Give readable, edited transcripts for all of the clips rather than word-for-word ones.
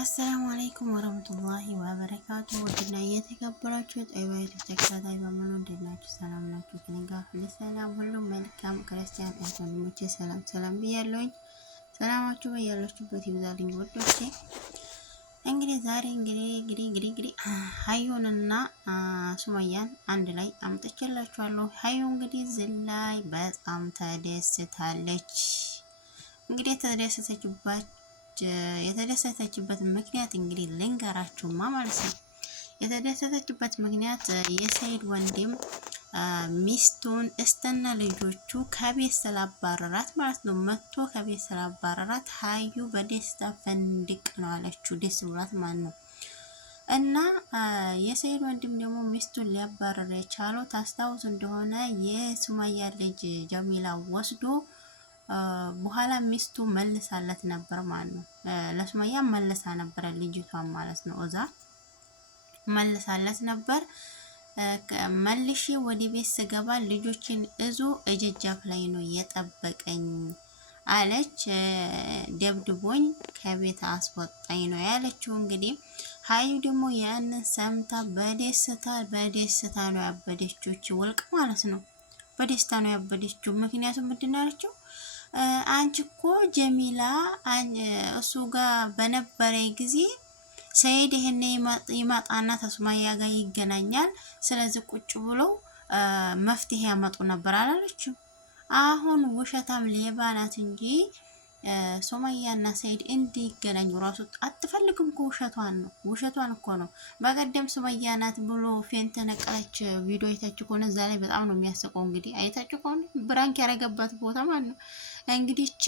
አሰላሙ አለይኩም ወረህመቱላሂ ወበረካቱ። ወድና እየተከበራችሁ ጠይባይቱ ተከታታይ በሙሉ እንዴት ናችሁ? ሰላም ናችሁ? ከኔ ጋር ሁሉ ሰላም፣ ሁሉ መልካም። ክርስቲያን ወንድሞቼ ሰላም ሰላም ብያለሁኝ። ሰላማችሁ በያላችሁበት ይብዛልኝ ወዶቼ። እንግዲህ ዛሬ እንግዲህ ሀዩንና ሱመያን አንድ ላይ አምጥቼላችኋለሁ። ሀዩ እንግዲህ ዝላይ በጣም ተደስታለች። እንግዲህ የተደሰተችበት ምክንያት እንግዲህ ልንገራችሁማ ማለት ነው። የተደሰተችበት ምክንያት የሰይድ ወንድም ሚስቱን እስተና ልጆቹ ከቤት ስላባረራት ማለት ነው። መጥቶ ከቤት ስላባረራት ሀዩ በደስታ ፈንድቅ ነው አለችው። ደስ ብሏት ማለት ነው። እና የሰይድ ወንድም ደግሞ ሚስቱን ሊያባረር የቻለው ታስታውስ እንደሆነ የሱማያ ልጅ ጀሚላ ወስዶ በኋላ ሚስቱ መልሳለት ነበር ማለት ነው። ለሱመያ መልሳ ነበር ልጅቷን ማለት ነው። እዛ መልሳለት ነበር። መልሼ ወደ ቤት ስገባ ልጆችን እዞ እጀጃፍ ላይ ነው የጠበቀኝ አለች። ደብድቦኝ ከቤት አስወጣኝ ነው ያለችው። እንግዲህ ሀዩ ደግሞ ያንን ሰምታ በደስታ ነው ያበደችው። ወልቅ ማለት ነው። በደስታ ነው ያበደችው። ምክንያቱም ምንድን ነው ያለችው? አንቺ እኮ ጀሚላ እሱ ጋር በነበረ ጊዜ ሰይድ ይሄን ይመጣና ተሱማያ ጋር ይገናኛል። ስለዚህ ቁጭ ብሎ መፍትሄ ያመጡ ነበር አላለችም? አሁን ውሸታም ሌባ ናት እንጂ ሱመያና ሰይድ እንዲገናኙ ራሱ አትፈልግም እኮ። ውሸቷን እኮ ነው። በቀደም ሱመያ ናት ብሎ ፌንት ነቀለች። ቪዲዮ አይታችሁ ከሆነ እዛ ላይ በጣም ነው የሚያስቀው። እንግዲህ አይታችሁ ከሆነ ብራንክ ያረገባት ቦታ ማለት ነው። እንግዲህ እቺ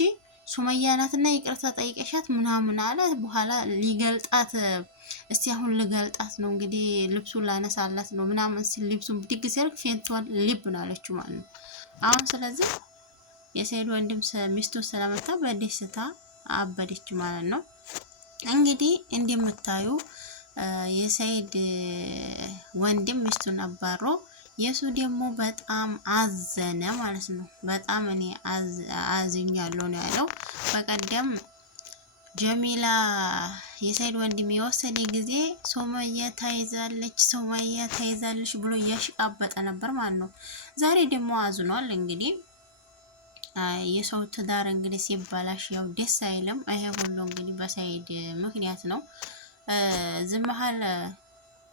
ሱመያ ናትና ይቅርታ ጠይቀሻት ምናምን አለ። በኋላ ሊገልጣት እስቲ አሁን ልገልጣት ነው እንግዲህ ልብሱን ላነሳላት ነው ምናምን ሲል ልብሱን ብድግ ሲያደርግ ፌንቷን ሊብ ነው አለችው ማለት ነው። አሁን ስለዚህ የሰይድ ወንድም ሚስቱ ስለመታ በደስታ አበደች ማለት ነው። እንግዲህ እንደምታዩ የሰይድ ወንድም ሚስቱን አባሮ የሱ ደግሞ በጣም አዘነ ማለት ነው። በጣም እኔ አዝኛለሁ ነው ያለው። በቀደም ጀሚላ የሰይድ ወንድም የወሰደ ጊዜ ሱመያ ተይዛለች ብሎ እያሽቃበጠ ነበር ማለት ነው። ዛሬ ደግሞ አዝኗል። እንግዲህ የሰው ትዳር እንግዲህ ሲባላሽ ያው ደስ አይልም። ይሄ ሁሉ እንግዲህ በሰይድ ምክንያት ነው። ዝመሃል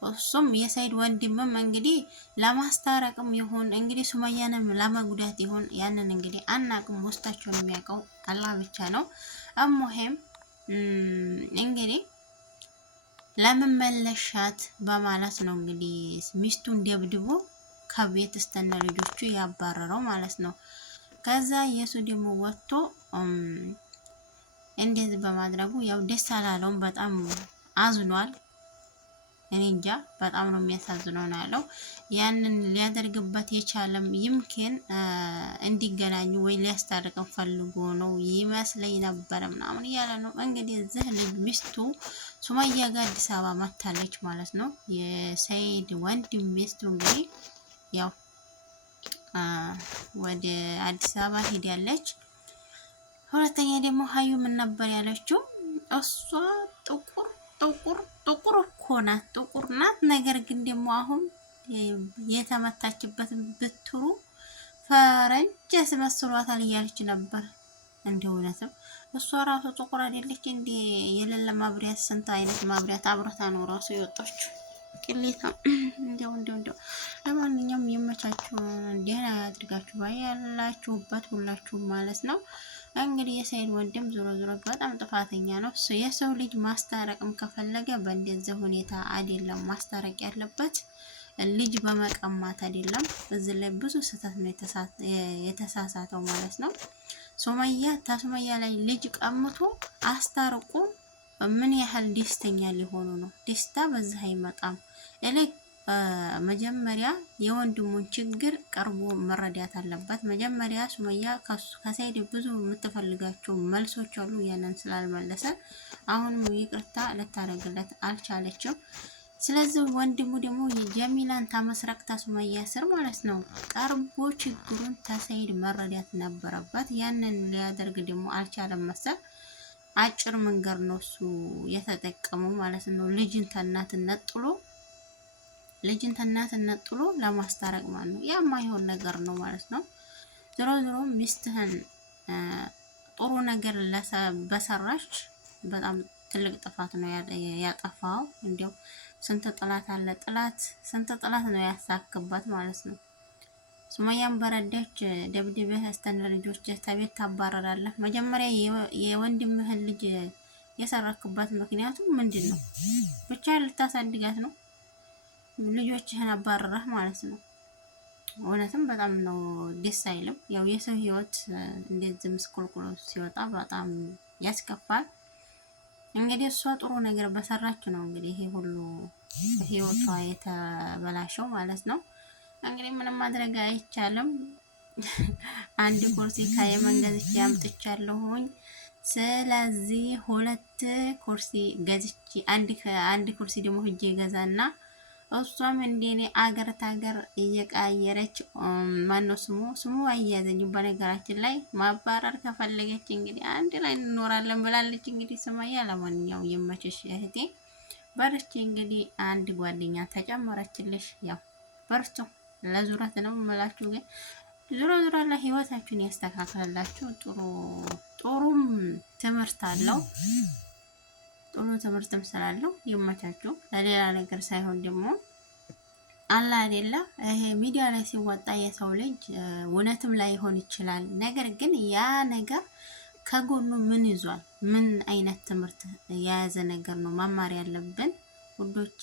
እሱም የሰይድ ወንድምም እንግዲህ ለማስታረቅም ይሁን እንግዲህ ሱመያንም ለመጉዳት ይሁን ያንን እንግዲህ አናቅም። ውስጣቸውን የሚያውቀው አላህ ብቻ ነው። እሙሄም እንግዲህ ለምን መለሻት በማለት ነው እንግዲህ ሚስቱን ደብድቦ ከቤት እስተነ ልጆቹ ያባረረው ማለት ነው። ከዛ የሱ ደግሞ ወጥቶ እንደዚህ በማድረጉ ያው ደስ አላለውም። በጣም አዝኗል። እኔ እንጃ በጣም ነው የሚያሳዝነው ነው ያለው። ያንን ሊያደርግበት የቻለም ይምኪን እንዲገናኙ ወይ ሊያስታርቀው ፈልጎ ነው ይመስለኝ ነበር ምናምን እያለ ነው እንግዲህ። እዚህ ልጅ ሚስቱ ሱመያ ጋር አዲስ አበባ መታለች ማለት ነው። የሰይድ ወንድም ሚስቱ እንግዲህ ያው ወደ አዲስ አበባ ሄዳለች። ሁለተኛ ደግሞ ሀዩ ምን ነበር ያለችው? እሷ ጥቁር እኮ ናት፣ ጥቁር ናት። ነገር ግን ደግሞ አሁን የተመታችበትን ብትሩ ፈረንጅ ያስመስሏታል እያለች ነበር። እንደ እውነትም እሷ ራሱ ጥቁር አይደለች እንደ የሌለ ማብሪያት ስንት አይነት ማብሪያት አብረታ ነው ራሱ የወጣችው። ቅሌታ እንደው ለማንኛውም የመቻችሁ ደህና ያድርጋችሁ ባያላችሁበት ሁላችሁም ማለት ነው። እንግዲህ የሰይድ ወንድም ዞሮ በጣም ጥፋተኛ ነው። የሰው ልጅ ማስታረቅም ከፈለገ በእንደዚህ ሁኔታ አይደለም ማስታረቅ ያለበት፣ ልጅ በመቀማት አይደለም። እዚህ ላይ ብዙ ስህተት ነው የተሳሳተው ማለት ነው። ሱመያ ላይ ልጅ ቀምቶ አስታርቁ ምን ያህል ደስተኛ ሊሆኑ ነው? ደስታ በዚህ አይመጣም። እልክ መጀመሪያ የወንድሙን ችግር ቀርቦ መረዳት አለበት። መጀመሪያ ሱመያ ከሰይድ ብዙ የምትፈልጋቸው መልሶች አሉ። ያንን ስላልመለሰ አሁንም ይቅርታ ልታደርግለት አልቻለችም። ስለዚህ ወንድሙ ደግሞ የጀሚላን ታመስረቅ ሱመያ ስር ማለት ነው ቀርቦ ችግሩን ተሰይድ መረዳት ነበረበት። ያንን ሊያደርግ ደግሞ አልቻለም መሰል። አጭር መንገድ ነው እሱ የተጠቀመው ማለት ነው። ልጅን ከእናትነት ጥሎ ለማስታረቅ ማለት ነው። የማይሆን ነገር ነው ማለት ነው። ዞሮ ዞሮ ሚስትህን ጥሩ ነገር በሰራች በጣም ትልቅ ጥፋት ነው ያጠፋው። እንዲያው ስንት ጥላት አለ ስንት ጥላት ነው ያሳክባት ማለት ነው። ሱመያን በረዳች ደብድበህ እስተነ ልጆች ከቤት ታባረራለህ። መጀመሪያ የወንድምህን ልጅ የሰረክባት ምክንያቱ ምንድን ነው? ብቻ ልታሳድጋት ነው። ልጆችህን አባረረህ ማለት ነው። እውነትም በጣም ነው ደስ አይልም። ያው የሰው ህይወት እንደዚህ ምስቁልቁል ሲወጣ በጣም ያስከፋል። እንግዲህ እሷ ጥሩ ነገር በሰራች ነው እንግዲህ ይሄ ሁሉ ህይወቷ የተበላሸው ማለት ነው። እንግዲህ ምንም ማድረግ አይቻልም። አንድ ኩርሲ ከየመን ገዝቼ አምጥቻለሁኝ። ስለዚህ 2 ኩርሲ ገዝቼ አንድ ኩርሲ ደግሞ ሂጄ ገዛና እሷም እንደኔ አገር ታገር እየቀያየረች ማነው ስሙ አያዘኝ። በነገራችን ላይ ማባረር ከፈለገች እንግዲህ አንድ ላይ እንኖራለን ብላለች። እንግዲህ ሱመያ ለማንኛውም የመችሽ እህቴ በርቺ። እንግዲህ አንድ ጓደኛ ተጨመረችልሽ። ያው በርቱ። ለዙረት ነው የምላችሁ። ግን ዙሮ ለህይወታችሁን ያስተካክላላችሁ። ጥሩም ትምህርት አለው። ጥሩ ትምህርትም ስላለው ይመቻችሁ። ለሌላ ነገር ሳይሆን ደግሞ አላ አይደለ ይሄ ሚዲያ ላይ ሲወጣ የሰው ልጅ እውነትም ላይ ሆን ይችላል። ነገር ግን ያ ነገር ከጎኑ ምን ይዟል? ምን አይነት ትምህርት የያዘ ነገር ነው መማር ያለብን ውዶቼ።